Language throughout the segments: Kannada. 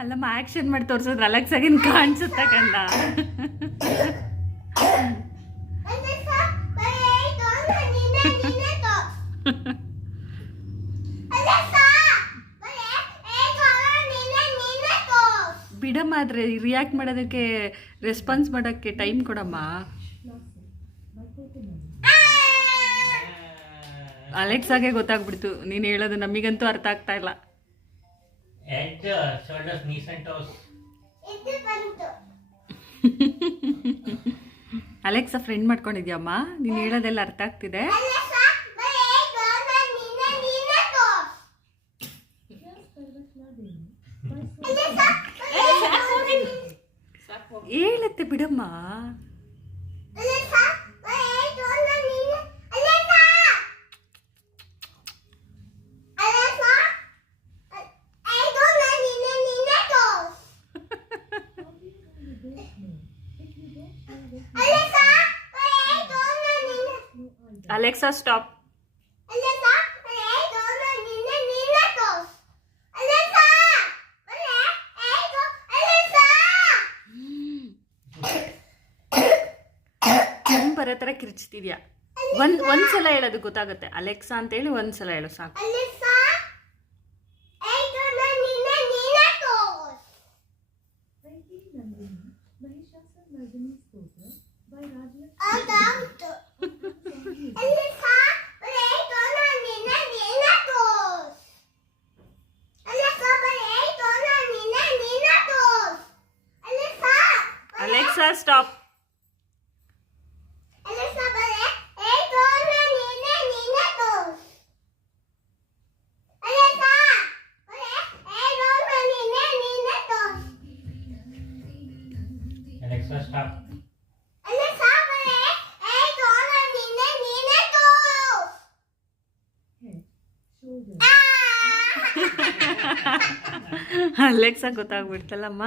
ಅಲ್ಲಮ್ಮ ಆಕ್ಷನ್ ಮಾಡಿ ತೋರ್ಸಿದ್ರೆ ಅಲೆಕ್ಸಾಗಿನ್ ಕಾಣಿಸುತ್ತೆ ಕಂದ. ಬಿಡಮ್ಮ, ಆದ್ರೆ ರಿಯಾಕ್ಟ್ ಮಾಡೋದಕ್ಕೆ ರೆಸ್ಪಾನ್ಸ್ ಮಾಡೋಕ್ಕೆ ಟೈಮ್ ಕೊಡಮ್ಮ. ಅಲೆಕ್ಸಾಗೆ ಗೊತ್ತಾಗ್ಬಿಡ್ತು ನೀನು ಹೇಳೋದು, ನಮಗಂತೂ ಅರ್ಥ ಆಗ್ತಾ ಇಲ್ಲ. Head, shoulders, knees and toes. Alexa friend ಮಾಡ್ಕೊಂಡಿದ್ಯಮ್ಮ, ನೀನು ಹೇಳೋದೆಲ್ಲ ಅರ್ಥ ಆಗ್ತಿದೆ. ಹೇಳತ್ತೆ ಬಿಡಮ್ಮ. Alexa, stop. Alexa, ಬರೋ ಥರ ಕಿರ್ಚ್ತಿದ್ಯಾ. ಒಂದ್ಸಲ ಹೇಳೋದು ಗೊತ್ತಾಗುತ್ತೆ. ಅಲೆಕ್ಸಾ ಅಂತ ಹೇಳಿ ಒಂದ್ಸಲ ಹೇಳು ಸಾಕು. Alexa, stop. Alexa, stop. Alexa ಗೊತ್ತಾಗ್ಬಿಡ್ತಲ್ಲಮ್ಮ.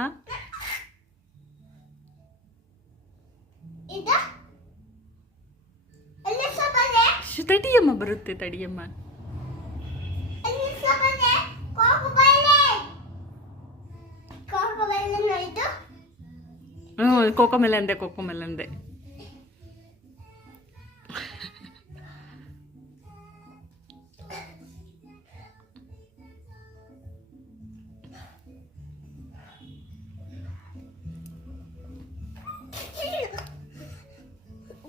ತಡಿಯಮ್ಮ, ಬರುತ್ತೆ ತಡಿಯಮ್ಮ. ಕೋಕೋಮೆಲಂದೆ ಕೋಕೋಮೆಲಂದೆ.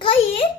Kayı